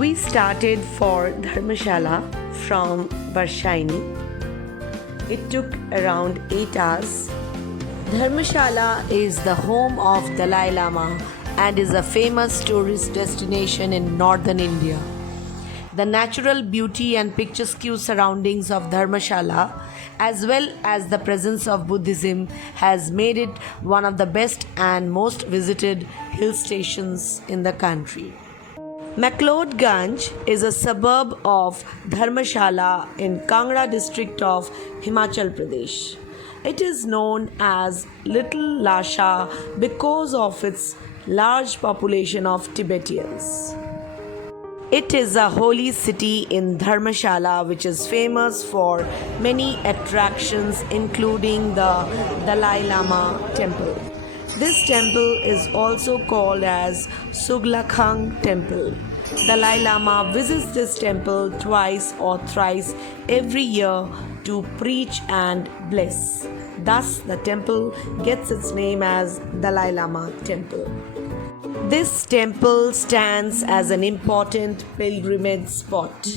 We started for Dharmashala from Barshaini. It took around 8 hours. Dharmashala is the home of Dalai Lama and is a famous tourist destination in northern India. The natural beauty and picturesque surroundings of Dharmashala, as well as the presence of Buddhism, has made it one of the best and most visited hill stations in the country. McLeodganj is a suburb of Dharmashala in Kangra district of Himachal Pradesh. It is known as Little Lasha because of its large population of Tibetans. It is a holy city in Dharmashala which is famous for many attractions including the Dalai Lama temple. This temple is also called as Suglakhang temple. Dalai Lama visits this temple twice or thrice every year to preach and bless. Thus, the temple gets its name as Dalai Lama temple. This temple stands as an important pilgrimage spot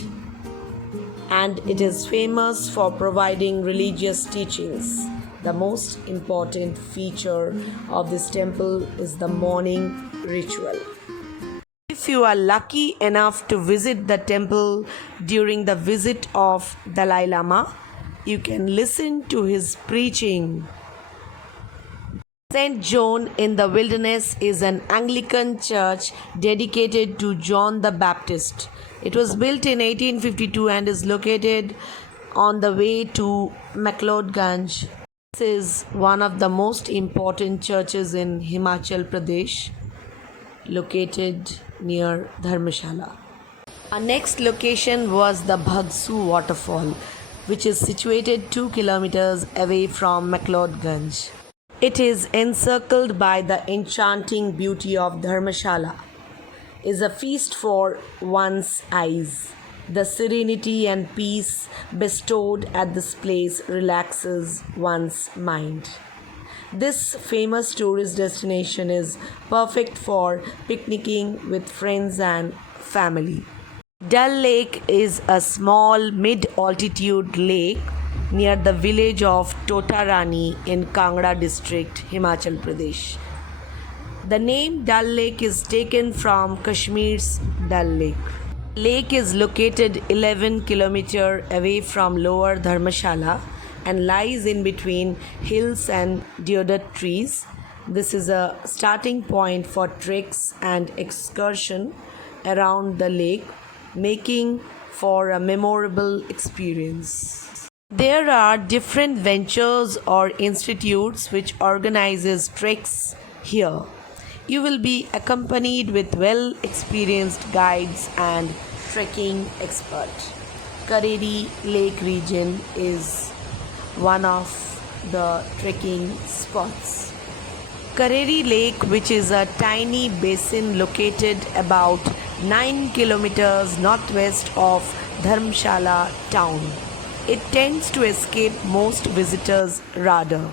and it is famous for providing religious teachings. The most important feature of this temple is the morning ritual. If you are lucky enough to visit the temple during the visit of Dalai Lama, you can listen to his preaching. St. John in the Wilderness is an Anglican church dedicated to John the Baptist. It was built in 1852 and is located on the way to McLeodganj. This is one of the most important churches in Himachal Pradesh, located near Dharmashala. Our next location was the Bhagsu waterfall, which is situated 2 kilometers away from McLeodganj. It is encircled by the enchanting beauty of Dharmashala, is a feast for one's eyes. The serenity and peace bestowed at this place relaxes one's mind. This famous tourist destination is perfect for picnicking with friends and family. Dal Lake is a small mid-altitude lake near the village of Totarani in Kangra district, Himachal Pradesh. The name Dal Lake is taken from Kashmir's Dal Lake. Lake is located 11 km away from Lower Dharmashala and lies in between hills and deodar trees. This is a starting point for treks and excursion around the lake, making for a memorable experience. There are different ventures or institutes which organizes treks here. You will be accompanied with well-experienced guides and trekking experts. Kareri Lake region is one of the trekking spots. Kareri Lake, which is a tiny basin located about 9 kilometers northwest of Dharmshala town. It tends to escape most visitors' radar.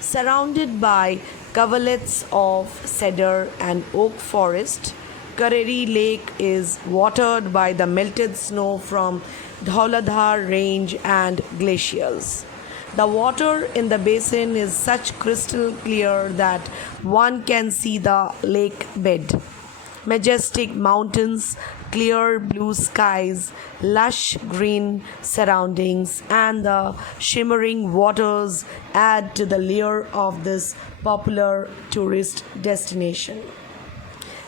Surrounded by coverlets of cedar and oak forest, Kareri Lake is watered by the melted snow from Dhauladhar range and glaciers. The water in the basin is such crystal clear that one can see the lake bed. Majestic mountains, clear blue skies, lush green surroundings, and the shimmering waters add to the lure of this popular tourist destination.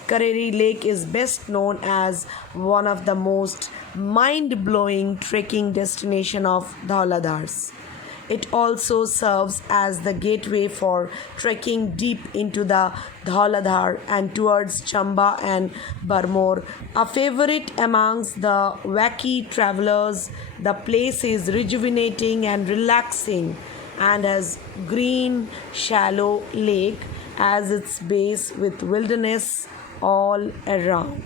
Kareri Lake is best known as one of the most mind-blowing trekking destinations of Dhauladhars. It also serves as the gateway for trekking deep into the Dhauladhar and towards Chamba and Barmor. A favorite amongst the wacky travelers, the place is rejuvenating and relaxing and has green, shallow lake as its base with wilderness all around.